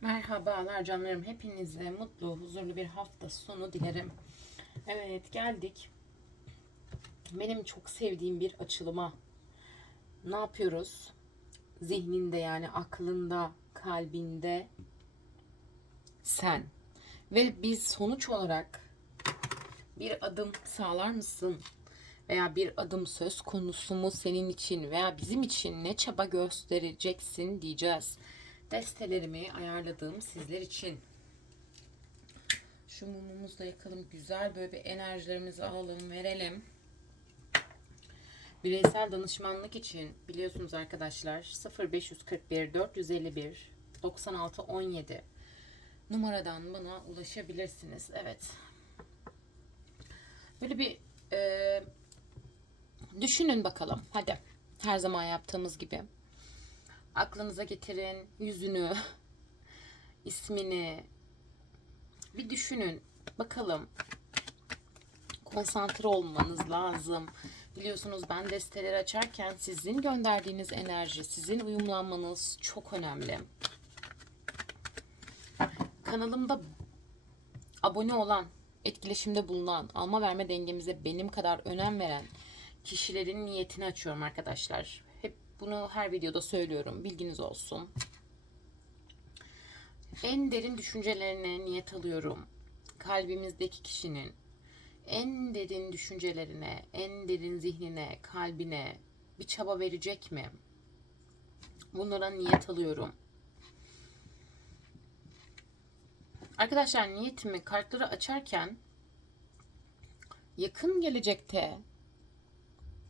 Merhabalar canlarım. Hepinize mutlu, huzurlu bir hafta sonu dilerim. Evet geldik. Benim çok sevdiğim bir açılıma. Ne yapıyoruz? Zihninde yani aklında, kalbinde sen. Ve biz sonuç olarak bir adım sağlar mısın? Veya bir adım söz konusu mu senin için veya bizim için ne çaba göstereceksin diyeceğiz. Destelerimi ayarladığım sizler için. Şu mumumuzu da yakalım. Güzel böyle bir enerjilerimizi alalım, verelim. Bireysel danışmanlık için biliyorsunuz arkadaşlar 0541 451 96 17 numaradan bana ulaşabilirsiniz. Evet. Böyle bir e, düşünün bakalım. Hadi. Her zaman yaptığımız gibi. Aklınıza getirin yüzünü, ismini. Bir düşünün. Bakalım. Konsantre olmanız lazım. Biliyorsunuz ben desteleri açarken sizin gönderdiğiniz enerji, sizin uyumlanmanız çok önemli. Kanalımda abone olan, etkileşimde bulunan, alma verme dengemize benim kadar önem veren kişilerin niyetini açıyorum arkadaşlar. Bunu her videoda söylüyorum. Bilginiz olsun. En derin düşüncelerine niyet alıyorum. Kalbimizdeki kişinin en derin düşüncelerine, en derin zihnine, kalbine bir çaba verecek mi? Bunlara niyet alıyorum. Arkadaşlar niyetimi kartları açarken yakın gelecekte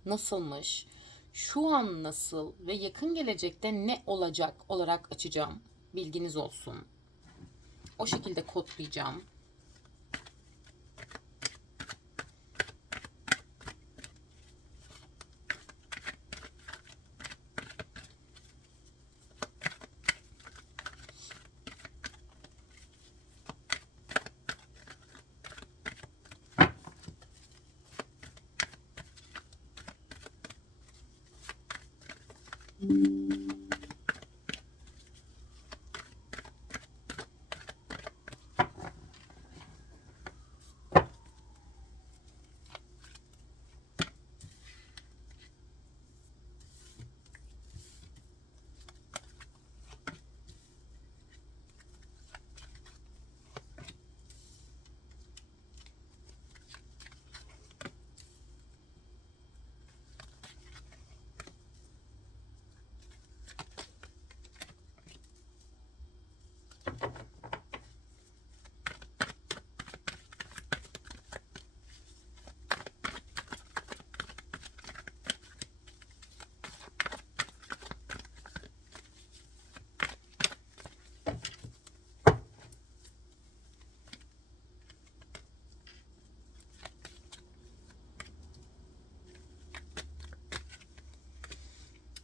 nasılmış, şu an nasıl ve yakın gelecekte ne olacak olarak açacağım. Bilginiz olsun. O şekilde kodlayacağım.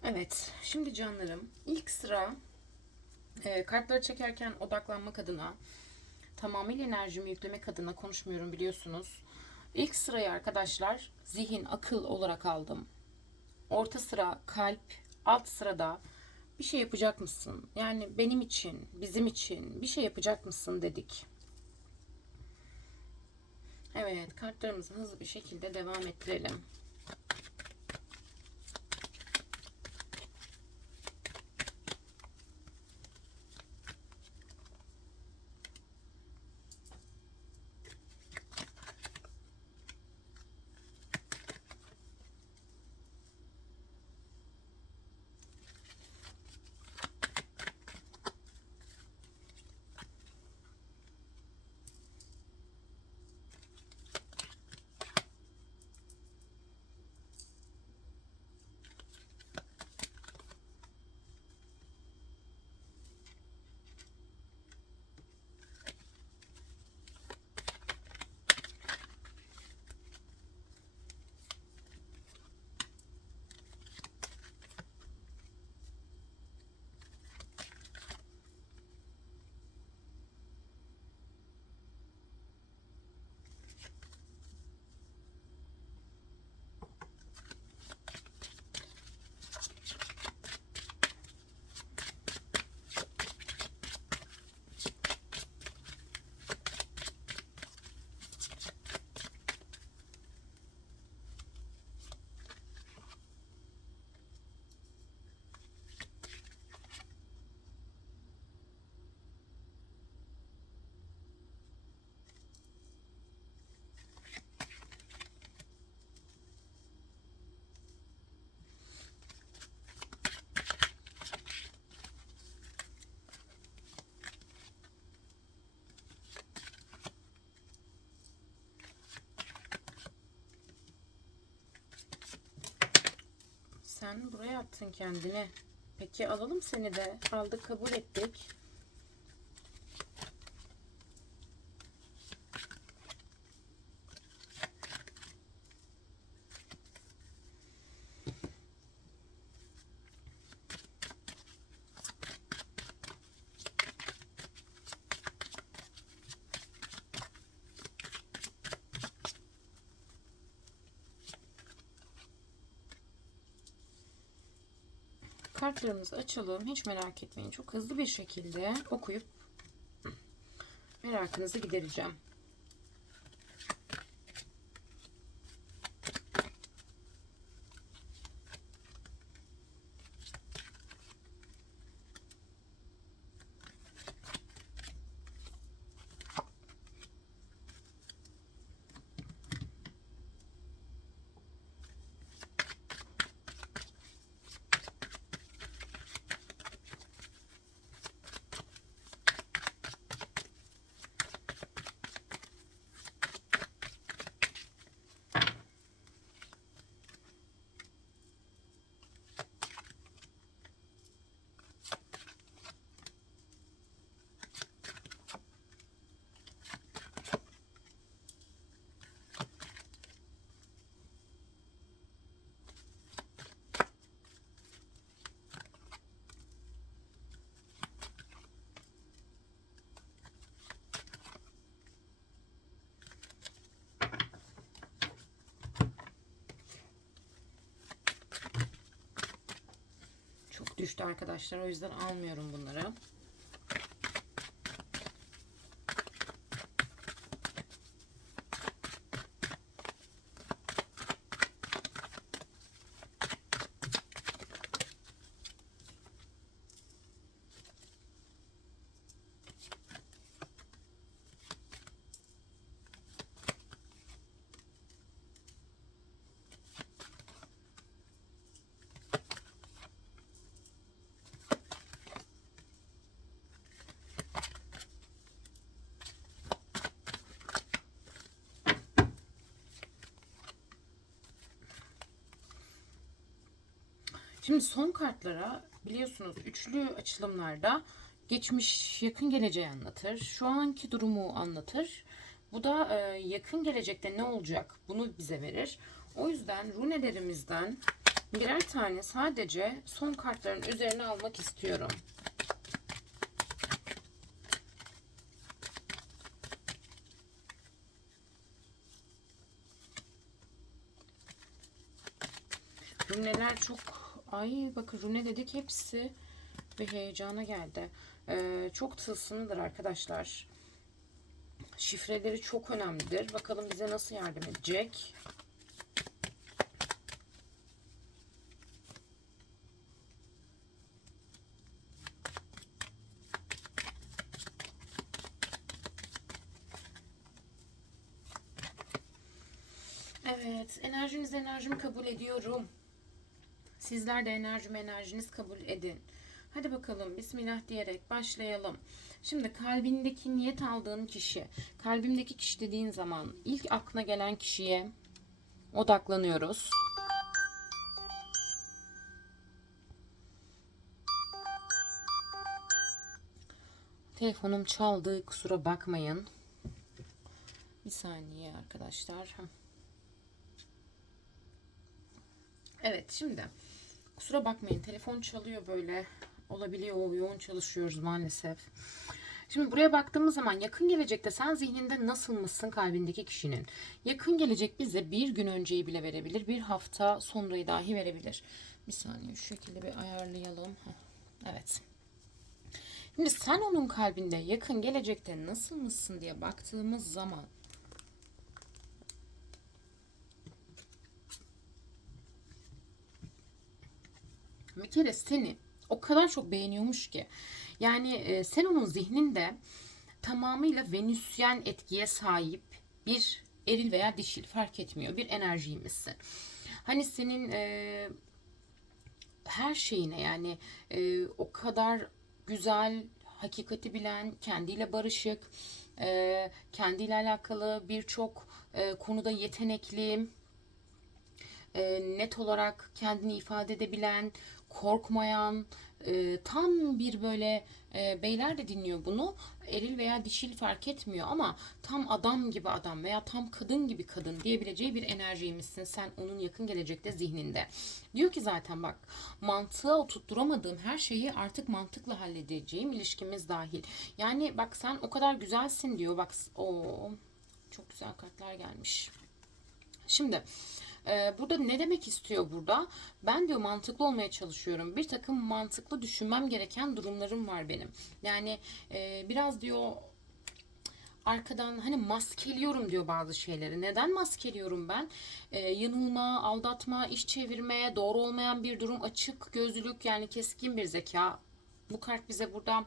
Evet, şimdi canlarım ilk sıra e, kartları çekerken odaklanmak adına tamamıyla enerjimi yüklemek adına konuşmuyorum biliyorsunuz. İlk sırayı arkadaşlar zihin, akıl olarak aldım. Orta sıra kalp, alt sırada bir şey yapacak mısın? Yani benim için, bizim için bir şey yapacak mısın dedik. Evet, kartlarımızı hızlı bir şekilde devam ettirelim. Buraya attın kendini. Peki alalım seni de. Aldık kabul ettik. Kartlarımızı açalım. Hiç merak etmeyin. Çok hızlı bir şekilde okuyup merakınızı gidereceğim. Çok düştü arkadaşlar. O yüzden almıyorum bunları. Şimdi son kartlara biliyorsunuz üçlü açılımlarda geçmiş yakın geleceği anlatır. Şu anki durumu anlatır. Bu da e, yakın gelecekte ne olacak bunu bize verir. O yüzden runelerimizden birer tane sadece son kartların üzerine almak istiyorum. Runeler çok ay bakın rune dedik hepsi ve heyecana geldi. Ee, çok tılsımlıdır arkadaşlar. Şifreleri çok önemlidir. Bakalım bize nasıl yardım edecek. Evet, enerjiniz enerjimi kabul ediyorum. Sizler de enerjimi enerjiniz kabul edin. Hadi bakalım Bismillah diyerek başlayalım. Şimdi kalbindeki niyet aldığın kişi, kalbimdeki kişi dediğin zaman ilk aklına gelen kişiye odaklanıyoruz. Telefonum çaldı kusura bakmayın. Bir saniye arkadaşlar. Evet şimdi kusura bakmayın telefon çalıyor böyle olabiliyor yoğun çalışıyoruz maalesef. Şimdi buraya baktığımız zaman yakın gelecekte sen zihninde nasıl mısın kalbindeki kişinin? Yakın gelecek bize bir gün önceyi bile verebilir. Bir hafta sonrayı dahi verebilir. Bir saniye şu şekilde bir ayarlayalım. Evet. Şimdi sen onun kalbinde yakın gelecekte nasıl mısın diye baktığımız zaman bir kere seni o kadar çok beğeniyormuş ki. Yani e, sen onun zihninde tamamıyla venüsyen etkiye sahip bir eril veya dişil fark etmiyor bir enerjiymişsin. Hani senin e, her şeyine yani e, o kadar güzel hakikati bilen, kendiyle barışık, e, kendiyle alakalı birçok e, konuda yetenekli, e, net olarak kendini ifade edebilen, korkmayan, e, tam bir böyle e, beyler de dinliyor bunu. Eril veya dişil fark etmiyor ama tam adam gibi adam veya tam kadın gibi kadın diyebileceği bir enerjiymişsin sen onun yakın gelecekte zihninde. Diyor ki zaten bak mantığa oturtturamadığım her şeyi artık mantıkla halledeceğim ilişkimiz dahil. Yani bak sen o kadar güzelsin diyor. Bak o çok güzel kartlar gelmiş. Şimdi e, burada ne demek istiyor burada? Ben diyor mantıklı olmaya çalışıyorum. Bir takım mantıklı düşünmem gereken durumlarım var benim. Yani e, biraz diyor arkadan hani maskeliyorum diyor bazı şeyleri. Neden maskeliyorum ben? Ee, yanılma, aldatma, iş çevirme, doğru olmayan bir durum, açık gözlülük yani keskin bir zeka. Bu kart bize burada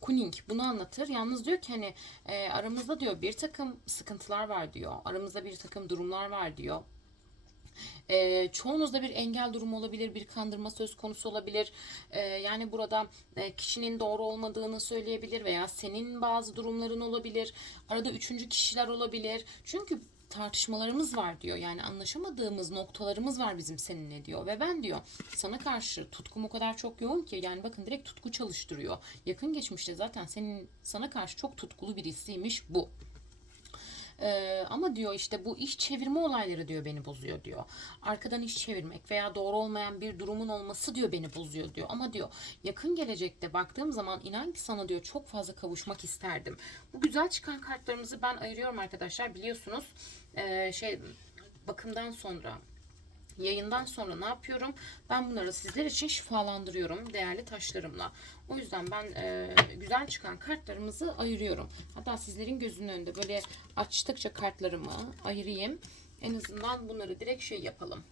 Kuning bunu anlatır. Yalnız diyor ki hani e, aramızda diyor bir takım sıkıntılar var diyor. Aramızda bir takım durumlar var diyor. E, çoğunuzda bir engel durumu olabilir, bir kandırma söz konusu olabilir. E, yani burada e, kişinin doğru olmadığını söyleyebilir veya senin bazı durumların olabilir. Arada üçüncü kişiler olabilir. Çünkü tartışmalarımız var diyor. Yani anlaşamadığımız noktalarımız var bizim seninle diyor. Ve ben diyor sana karşı tutkum o kadar çok yoğun ki yani bakın direkt tutku çalıştırıyor. Yakın geçmişte zaten senin sana karşı çok tutkulu birisiymiş bu. Ee, ama diyor işte bu iş çevirme olayları diyor beni bozuyor diyor. Arkadan iş çevirmek veya doğru olmayan bir durumun olması diyor beni bozuyor diyor. Ama diyor yakın gelecekte baktığım zaman inan ki sana diyor çok fazla kavuşmak isterdim. Bu güzel çıkan kartlarımızı ben ayırıyorum arkadaşlar biliyorsunuz. Ee, şey bakımdan sonra yayından sonra ne yapıyorum? Ben bunları sizler için şifalandırıyorum değerli taşlarımla. O yüzden ben e, güzel çıkan kartlarımızı ayırıyorum. Hatta sizlerin gözünün önünde böyle açtıkça kartlarımı ayırayım. En azından bunları direkt şey yapalım.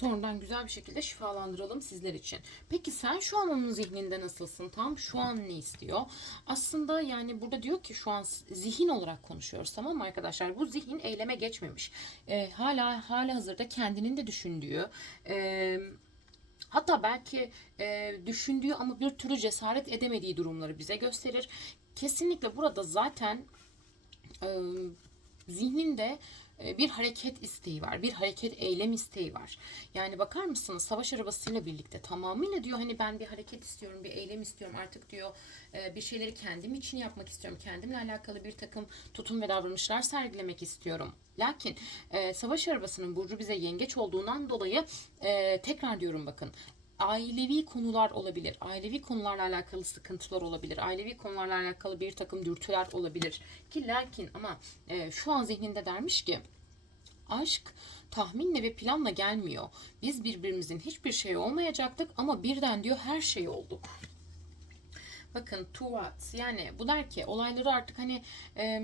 Sonradan güzel bir şekilde şifalandıralım sizler için. Peki sen şu an onun zihninde nasılsın? Tam şu an ne istiyor? Aslında yani burada diyor ki şu an zihin olarak konuşuyoruz tamam mı arkadaşlar? Bu zihin eyleme geçmemiş. Ee, hala hala hazırda kendinin de düşündüğü e, hatta belki e, düşündüğü ama bir türlü cesaret edemediği durumları bize gösterir. Kesinlikle burada zaten e, zihninde e, bir hareket isteği var. Bir hareket eylem isteği var. Yani bakar mısınız savaş arabasıyla birlikte tamamıyla diyor hani ben bir hareket istiyorum, bir eylem istiyorum. Artık diyor e, bir şeyleri kendim için yapmak istiyorum. Kendimle alakalı bir takım tutum ve davranışlar sergilemek istiyorum. Lakin e, savaş arabasının burcu bize yengeç olduğundan dolayı e, tekrar diyorum bakın ailevi konular olabilir. Ailevi konularla alakalı sıkıntılar olabilir. Ailevi konularla alakalı bir takım dürtüler olabilir. Ki lakin ama e, şu an zihninde dermiş ki aşk tahminle ve planla gelmiyor. Biz birbirimizin hiçbir şey olmayacaktık ama birden diyor her şey olduk. Bakın towards yani bu der ki olayları artık hani e,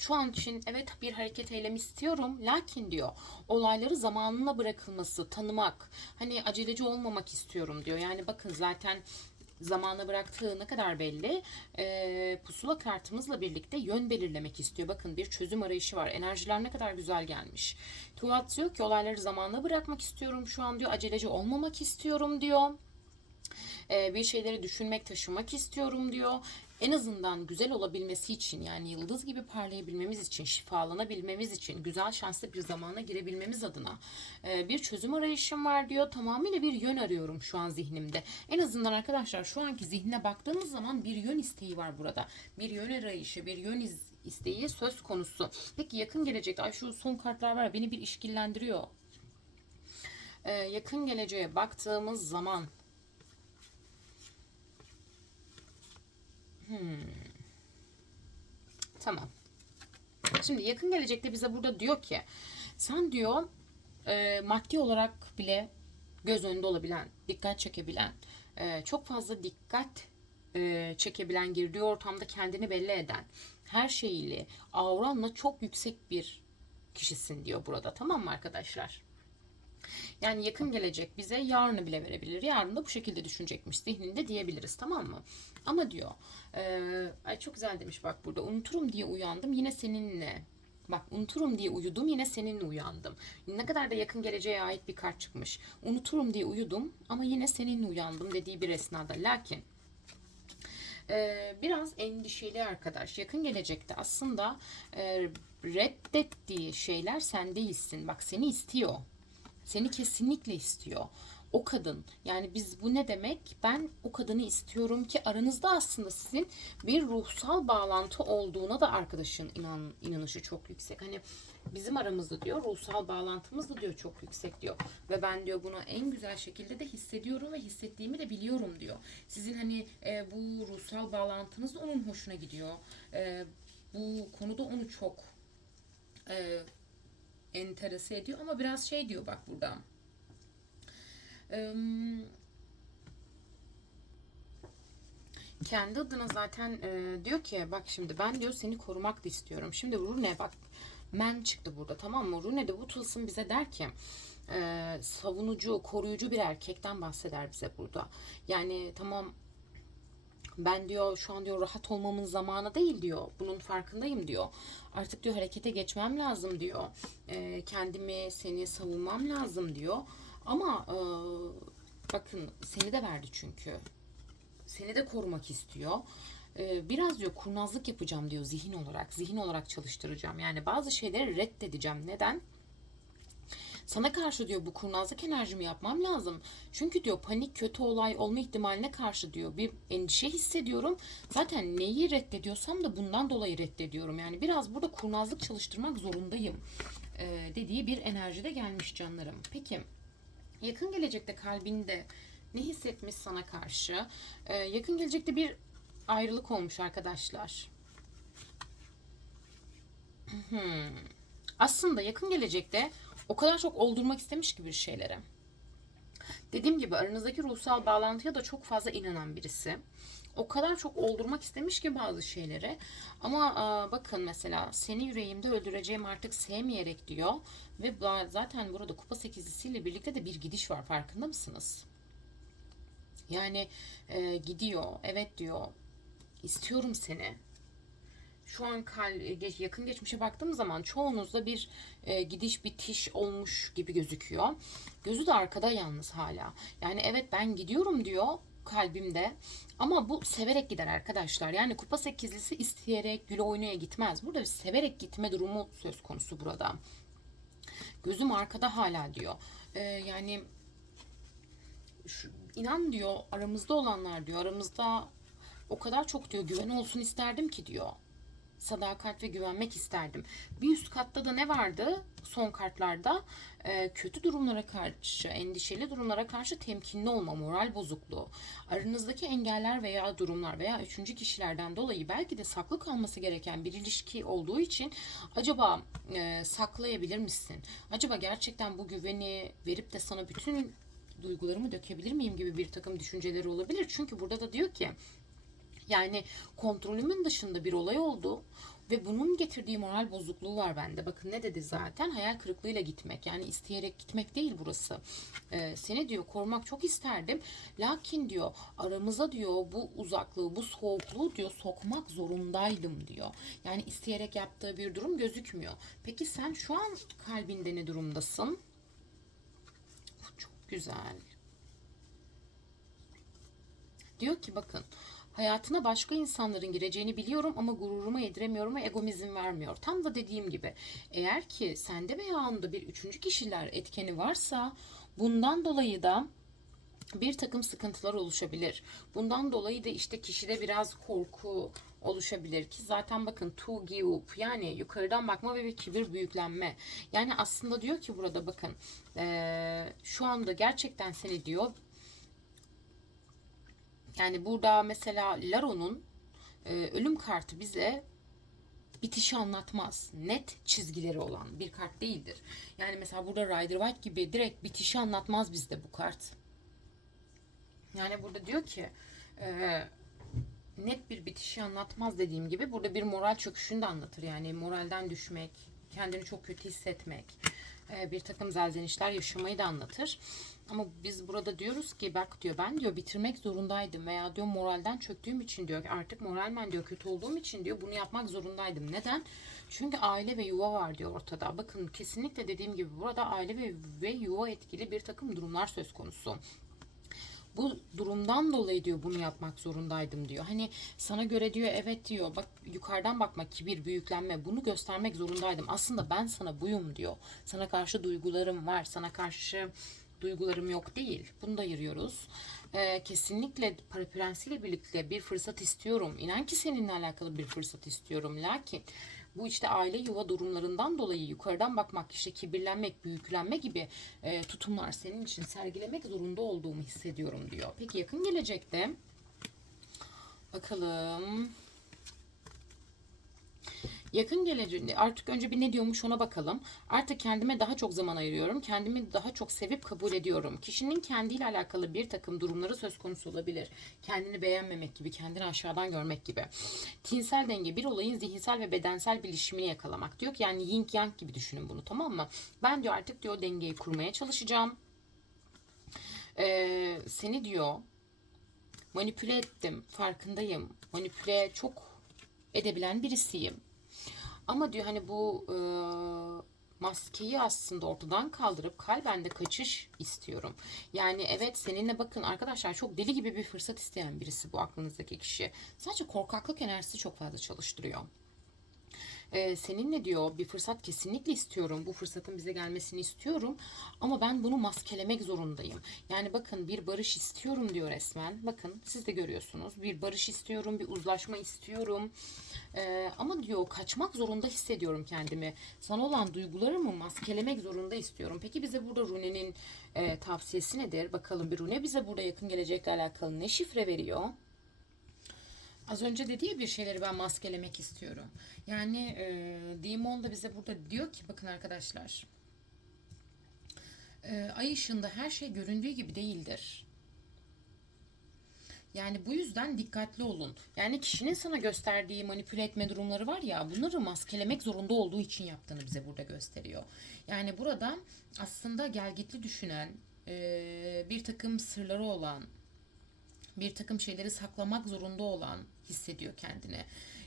şu an için evet bir hareket eylemi istiyorum. Lakin diyor olayları zamanına bırakılması, tanımak. Hani aceleci olmamak istiyorum diyor. Yani bakın zaten zamana bıraktığı ne kadar belli. E, pusula kartımızla birlikte yön belirlemek istiyor. Bakın bir çözüm arayışı var. Enerjiler ne kadar güzel gelmiş. Tuvat diyor ki olayları zamanla bırakmak istiyorum şu an diyor. Aceleci olmamak istiyorum diyor. E, bir şeyleri düşünmek, taşımak istiyorum diyor en azından güzel olabilmesi için yani yıldız gibi parlayabilmemiz için, şifalanabilmemiz için, güzel şanslı bir zamana girebilmemiz adına e, bir çözüm arayışım var diyor. Tamamıyla bir yön arıyorum şu an zihnimde. En azından arkadaşlar şu anki zihnine baktığımız zaman bir yön isteği var burada. Bir yön arayışı, bir yön iz, isteği söz konusu. Peki yakın gelecekte, ay şu son kartlar var beni bir işkillendiriyor. Ee, yakın geleceğe baktığımız zaman Hmm. Tamam. Şimdi yakın gelecekte bize burada diyor ki sen diyor e, maddi olarak bile göz önünde olabilen, dikkat çekebilen, e, çok fazla dikkat e, çekebilen, girdiği ortamda kendini belli eden, her şeyiyle, avranla çok yüksek bir kişisin diyor burada. Tamam mı arkadaşlar? Yani yakın gelecek bize yarını bile verebilir. Yarın da bu şekilde düşünecekmiş zihninde diyebiliriz tamam mı? Ama diyor e, ay çok güzel demiş bak burada unuturum diye uyandım yine seninle. Bak unuturum diye uyudum yine seninle uyandım. Ne kadar da yakın geleceğe ait bir kart çıkmış. Unuturum diye uyudum ama yine seninle uyandım dediği bir esnada. Lakin biraz endişeli arkadaş. Yakın gelecekte aslında reddettiği şeyler sen değilsin. Bak seni istiyor. Seni kesinlikle istiyor. O kadın yani biz bu ne demek? Ben o kadını istiyorum ki aranızda aslında sizin bir ruhsal bağlantı olduğuna da arkadaşın inan, inanışı çok yüksek. Hani bizim aramızda diyor ruhsal bağlantımız da diyor çok yüksek diyor. Ve ben diyor bunu en güzel şekilde de hissediyorum ve hissettiğimi de biliyorum diyor. Sizin hani e, bu ruhsal bağlantınız da onun hoşuna gidiyor. E, bu konuda onu çok e, enterese ediyor ama biraz şey diyor bak burada. Kendi adına zaten e, diyor ki bak şimdi ben diyor seni korumak da istiyorum. Şimdi Rune bak men çıktı burada tamam mı? Rune de bu tılsım bize der ki e, savunucu, koruyucu bir erkekten bahseder bize burada. Yani tamam ben diyor şu an diyor rahat olmamın zamanı değil diyor. Bunun farkındayım diyor. Artık diyor harekete geçmem lazım diyor. E, kendimi seni savunmam lazım diyor. Ama e, bakın seni de verdi çünkü. Seni de korumak istiyor. E, biraz diyor kurnazlık yapacağım diyor zihin olarak. Zihin olarak çalıştıracağım. Yani bazı şeyleri reddedeceğim. Neden? Sana karşı diyor bu kurnazlık enerjimi yapmam lazım. Çünkü diyor panik kötü olay olma ihtimaline karşı diyor bir endişe hissediyorum. Zaten neyi reddediyorsam da bundan dolayı reddediyorum. Yani biraz burada kurnazlık çalıştırmak zorundayım e, dediği bir enerjide gelmiş canlarım. Peki yakın gelecekte kalbinde ne hissetmiş sana karşı? E, yakın gelecekte bir ayrılık olmuş arkadaşlar. Hmm. Aslında yakın gelecekte o kadar çok oldurmak istemiş ki bir şeylere. Dediğim gibi aranızdaki ruhsal bağlantıya da çok fazla inanan birisi. O kadar çok oldurmak istemiş ki bazı şeyleri. Ama aa, bakın mesela seni yüreğimde öldüreceğim artık sevmeyerek diyor. Ve zaten burada kupa sekizlisiyle birlikte de bir gidiş var farkında mısınız? Yani e, gidiyor evet diyor istiyorum seni şu an kal, geç- yakın geçmişe baktığım zaman çoğunuzda bir e, gidiş bitiş olmuş gibi gözüküyor. Gözü de arkada yalnız hala. Yani evet ben gidiyorum diyor kalbimde ama bu severek gider arkadaşlar. Yani kupa sekizlisi isteyerek gül oynaya gitmez. Burada bir severek gitme durumu söz konusu burada. Gözüm arkada hala diyor. E, yani şu, inan diyor aramızda olanlar diyor aramızda o kadar çok diyor güven olsun isterdim ki diyor sadakat ve güvenmek isterdim. Bir üst katta da ne vardı son kartlarda? Ee, kötü durumlara karşı, endişeli durumlara karşı temkinli olma, moral bozukluğu. Aranızdaki engeller veya durumlar veya üçüncü kişilerden dolayı belki de saklı kalması gereken bir ilişki olduğu için acaba e, saklayabilir misin? Acaba gerçekten bu güveni verip de sana bütün duygularımı dökebilir miyim gibi bir takım düşünceleri olabilir. Çünkü burada da diyor ki yani kontrolümün dışında bir olay oldu ve bunun getirdiği moral bozukluğu var bende. Bakın ne dedi zaten? Hayal kırıklığıyla gitmek. Yani isteyerek gitmek değil burası. Ee, seni diyor korumak çok isterdim. Lakin diyor aramıza diyor bu uzaklığı, bu soğukluğu diyor sokmak zorundaydım diyor. Yani isteyerek yaptığı bir durum gözükmüyor. Peki sen şu an kalbinde ne durumdasın? Çok güzel. Diyor ki bakın hayatına başka insanların gireceğini biliyorum ama gururuma yediremiyorum ve egom izin vermiyor. Tam da dediğim gibi eğer ki sende veya onda bir üçüncü kişiler etkeni varsa bundan dolayı da bir takım sıkıntılar oluşabilir. Bundan dolayı da işte kişide biraz korku oluşabilir ki zaten bakın to give up yani yukarıdan bakma ve bir kibir büyüklenme. Yani aslında diyor ki burada bakın eee, şu anda gerçekten seni diyor yani burada mesela Laro'nun e, ölüm kartı bize bitişi anlatmaz. Net çizgileri olan bir kart değildir. Yani mesela burada Rider White gibi direkt bitişi anlatmaz bizde bu kart. Yani burada diyor ki e, net bir bitişi anlatmaz dediğim gibi burada bir moral çöküşünü de anlatır. Yani moralden düşmek, kendini çok kötü hissetmek, bir takım zelzenişler yaşamayı da anlatır. Ama biz burada diyoruz ki bak diyor ben diyor bitirmek zorundaydım veya diyor moralden çöktüğüm için diyor artık moralmen diyor kötü olduğum için diyor bunu yapmak zorundaydım. Neden? Çünkü aile ve yuva var diyor ortada. Bakın kesinlikle dediğim gibi burada aile ve, ve yuva etkili bir takım durumlar söz konusu. Bu durumdan dolayı diyor bunu yapmak zorundaydım diyor. Hani sana göre diyor evet diyor bak yukarıdan bakma kibir büyüklenme bunu göstermek zorundaydım. Aslında ben sana buyum diyor. Sana karşı duygularım var. Sana karşı duygularım yok değil. Bunu da ayırıyoruz. Ee, kesinlikle para prensiyle birlikte bir fırsat istiyorum. İnan ki seninle alakalı bir fırsat istiyorum. Lakin bu işte aile yuva durumlarından dolayı yukarıdan bakmak, işte kibirlenmek, büyüklenme gibi e, tutumlar senin için sergilemek zorunda olduğumu hissediyorum diyor. Peki yakın gelecekte bakalım. Yakın gelecekte artık önce bir ne diyormuş ona bakalım. Artık kendime daha çok zaman ayırıyorum. Kendimi daha çok sevip kabul ediyorum. Kişinin kendiyle alakalı bir takım durumları söz konusu olabilir. Kendini beğenmemek gibi, kendini aşağıdan görmek gibi. Tinsel denge bir olayın zihinsel ve bedensel bilişimini yakalamak. Diyor ki yani yin yang gibi düşünün bunu tamam mı? Ben diyor artık diyor dengeyi kurmaya çalışacağım. Ee, seni diyor manipüle ettim. Farkındayım. Manipüle çok edebilen birisiyim. Ama diyor hani bu e, maskeyi aslında ortadan kaldırıp kalben de kaçış istiyorum. Yani evet seninle bakın arkadaşlar çok deli gibi bir fırsat isteyen birisi bu aklınızdaki kişi. Sadece korkaklık enerjisi çok fazla çalıştırıyor. Ee, seninle diyor bir fırsat kesinlikle istiyorum. Bu fırsatın bize gelmesini istiyorum. Ama ben bunu maskelemek zorundayım. Yani bakın bir barış istiyorum diyor resmen. Bakın siz de görüyorsunuz. Bir barış istiyorum, bir uzlaşma istiyorum. Ee, ama diyor kaçmak zorunda hissediyorum kendimi. Sana olan duygularımı maskelemek zorunda istiyorum. Peki bize burada Rune'nin e, tavsiyesi nedir? Bakalım bir Rune bize burada yakın gelecekle alakalı ne şifre veriyor? Az önce dedi ya bir şeyleri ben maskelemek istiyorum. Yani e, Demon da bize burada diyor ki bakın arkadaşlar. E, ay ışığında her şey göründüğü gibi değildir. Yani bu yüzden dikkatli olun. Yani kişinin sana gösterdiği manipüle etme durumları var ya bunları maskelemek zorunda olduğu için yaptığını bize burada gösteriyor. Yani burada aslında gelgitli düşünen, e, bir takım sırları olan, bir takım şeyleri saklamak zorunda olan hissediyor kendini.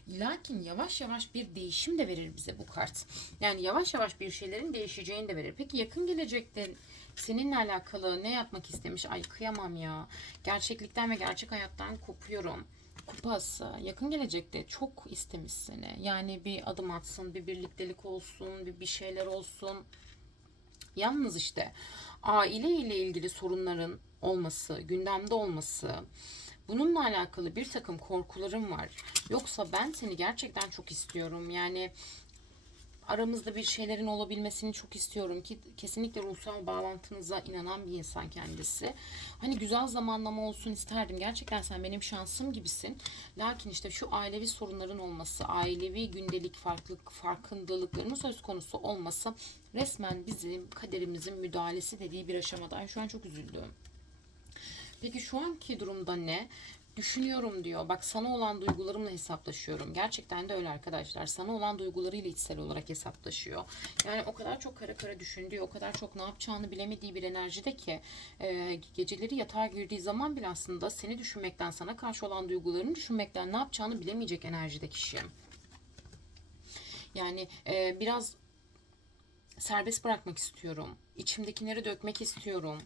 Lakin yavaş yavaş bir değişim de verir bize bu kart. Yani yavaş yavaş bir şeylerin değişeceğini de verir. Peki yakın gelecekte seninle alakalı ne yapmak istemiş? Ay kıyamam ya. Gerçeklikten ve gerçek hayattan kopuyorum. Kupası yakın gelecekte çok istemiş seni. Yani bir adım atsın, bir birliktelik olsun, bir bir şeyler olsun. Yalnız işte aile ile ilgili sorunların olması, gündemde olması, bununla alakalı bir takım korkularım var. Yoksa ben seni gerçekten çok istiyorum. Yani aramızda bir şeylerin olabilmesini çok istiyorum ki kesinlikle ruhsal bağlantınıza inanan bir insan kendisi. Hani güzel zamanlama olsun isterdim. Gerçekten sen benim şansım gibisin. Lakin işte şu ailevi sorunların olması, ailevi gündelik farklılık, farkındalıklarının söz konusu olması resmen bizim kaderimizin müdahalesi dediği bir aşamada. Ay şu an çok üzüldüm. Peki şu anki durumda ne? Düşünüyorum diyor. Bak sana olan duygularımla hesaplaşıyorum. Gerçekten de öyle arkadaşlar. Sana olan duygularıyla içsel olarak hesaplaşıyor. Yani o kadar çok kara kara düşündüğü, o kadar çok ne yapacağını bilemediği bir enerjide ki e, geceleri yatağa girdiği zaman bile aslında seni düşünmekten, sana karşı olan duygularını düşünmekten ne yapacağını bilemeyecek enerjide kişi. Yani e, biraz serbest bırakmak istiyorum. İçimdekileri dökmek istiyorum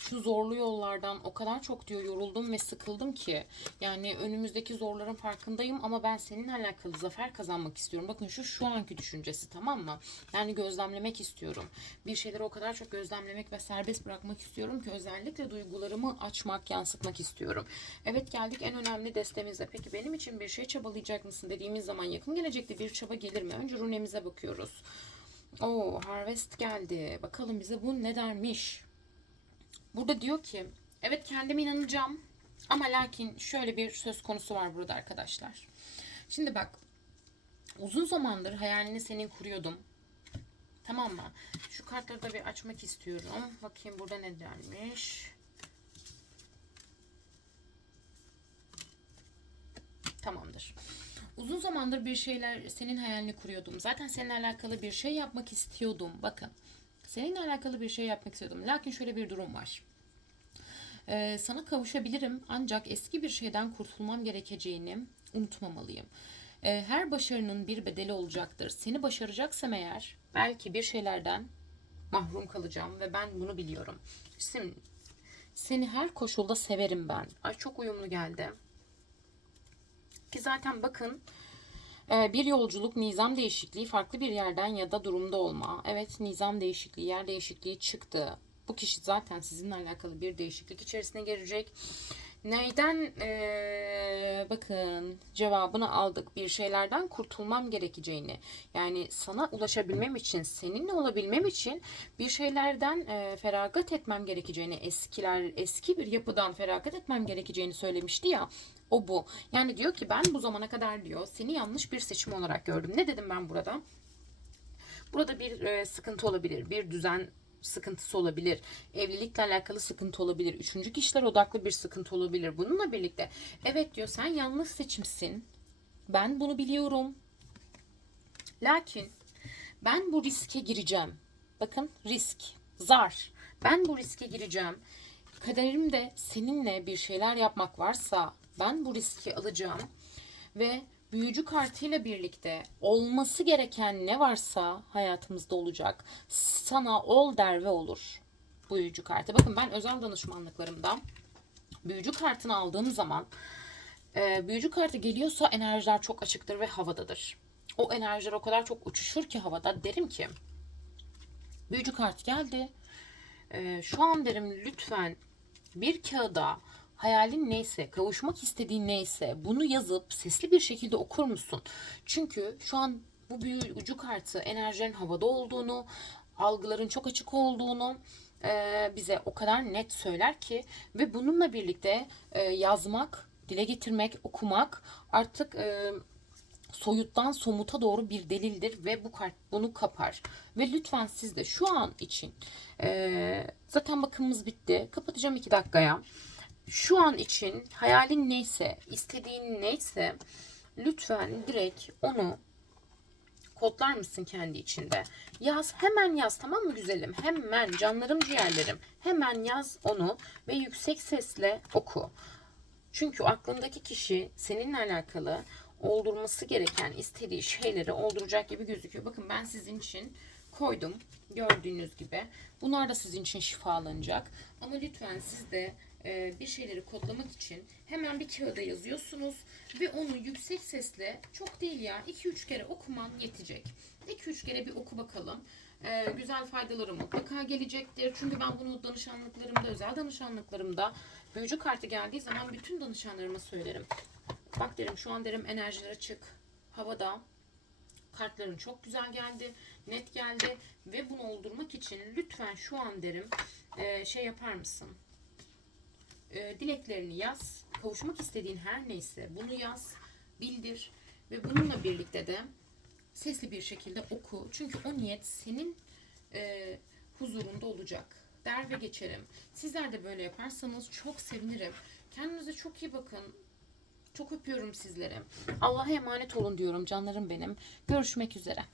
şu zorlu yollardan o kadar çok diyor yoruldum ve sıkıldım ki yani önümüzdeki zorların farkındayım ama ben seninle alakalı zafer kazanmak istiyorum. Bakın şu şu anki düşüncesi tamam mı? Yani gözlemlemek istiyorum. Bir şeyleri o kadar çok gözlemlemek ve serbest bırakmak istiyorum ki özellikle duygularımı açmak, yansıtmak istiyorum. Evet geldik en önemli destemize. Peki benim için bir şey çabalayacak mısın dediğimiz zaman yakın gelecekte bir çaba gelir mi? Önce runemize bakıyoruz. Oo Harvest geldi. Bakalım bize bu ne dermiş? Burada diyor ki evet kendime inanacağım ama lakin şöyle bir söz konusu var burada arkadaşlar. Şimdi bak uzun zamandır hayalini senin kuruyordum. Tamam mı? Şu kartları da bir açmak istiyorum. Bakayım burada ne dermiş. Tamamdır. Uzun zamandır bir şeyler senin hayalini kuruyordum. Zaten seninle alakalı bir şey yapmak istiyordum. Bakın. Seninle alakalı bir şey yapmak istiyordum. Lakin şöyle bir durum var. Ee, sana kavuşabilirim ancak eski bir şeyden kurtulmam gerekeceğini unutmamalıyım. Ee, her başarının bir bedeli olacaktır. Seni başaracaksam eğer belki bir şeylerden mahrum kalacağım ve ben bunu biliyorum. Şimdi Seni her koşulda severim ben. Ay çok uyumlu geldi. Ki zaten bakın bir yolculuk, nizam değişikliği, farklı bir yerden ya da durumda olma. Evet nizam değişikliği, yer değişikliği çıktı. Bu kişi zaten sizinle alakalı bir değişiklik içerisine girecek. Neyden e, bakın cevabını aldık. Bir şeylerden kurtulmam gerekeceğini. Yani sana ulaşabilmem için, seninle olabilmem için bir şeylerden e, feragat etmem gerekeceğini, eskiler eski bir yapıdan feragat etmem gerekeceğini söylemişti ya. O bu. Yani diyor ki ben bu zamana kadar diyor seni yanlış bir seçim olarak gördüm. Ne dedim ben burada? Burada bir e, sıkıntı olabilir. Bir düzen sıkıntısı olabilir. Evlilikle alakalı sıkıntı olabilir. Üçüncü kişiler odaklı bir sıkıntı olabilir. Bununla birlikte evet diyor sen yanlış seçimsin. Ben bunu biliyorum. Lakin ben bu riske gireceğim. Bakın risk, zar. Ben bu riske gireceğim. Kaderimde seninle bir şeyler yapmak varsa ben bu riski alacağım ve büyücü kartıyla birlikte olması gereken ne varsa hayatımızda olacak. Sana ol der ve olur. Büyücü kartı. Bakın ben özel danışmanlıklarımda büyücü kartını aldığım zaman e, büyücü kartı geliyorsa enerjiler çok açıktır ve havadadır. O enerjiler o kadar çok uçuşur ki havada derim ki büyücü kart geldi. E, şu an derim lütfen bir kağıda hayalin neyse, kavuşmak istediğin neyse bunu yazıp sesli bir şekilde okur musun? Çünkü şu an bu büyücü kartı enerjilerin havada olduğunu, algıların çok açık olduğunu e, bize o kadar net söyler ki ve bununla birlikte e, yazmak, dile getirmek, okumak artık e, soyuttan somuta doğru bir delildir ve bu kart bunu kapar. Ve lütfen siz de şu an için e, zaten bakımımız bitti. Kapatacağım iki dakikaya. Şu an için hayalin neyse, istediğin neyse lütfen direkt onu kodlar mısın kendi içinde? Yaz hemen yaz tamam mı güzelim? Hemen canlarım ciğerlerim. Hemen yaz onu ve yüksek sesle oku. Çünkü aklındaki kişi seninle alakalı oldurması gereken istediği şeyleri olduracak gibi gözüküyor. Bakın ben sizin için koydum. Gördüğünüz gibi. Bunlar da sizin için şifalanacak. Ama lütfen siz de e, bir şeyleri kodlamak için hemen bir kağıda yazıyorsunuz ve onu yüksek sesle çok değil ya 2-3 kere okuman yetecek. 2-3 kere bir oku bakalım. E, güzel faydaları mutlaka gelecektir. Çünkü ben bunu danışanlıklarımda, özel danışanlıklarımda büyücü kartı geldiği zaman bütün danışanlarıma söylerim. Bak derim şu an derim enerjiler açık. Havada. Kartların çok güzel geldi. Net geldi. Ve bunu oldurmak için lütfen şu an derim e, şey yapar mısın? E, dileklerini yaz. Kavuşmak istediğin her neyse bunu yaz. Bildir. Ve bununla birlikte de sesli bir şekilde oku. Çünkü o niyet senin e, huzurunda olacak. Der ve geçerim. Sizler de böyle yaparsanız çok sevinirim. Kendinize çok iyi bakın. Çok öpüyorum sizleri. Allah'a emanet olun diyorum canlarım benim. Görüşmek üzere.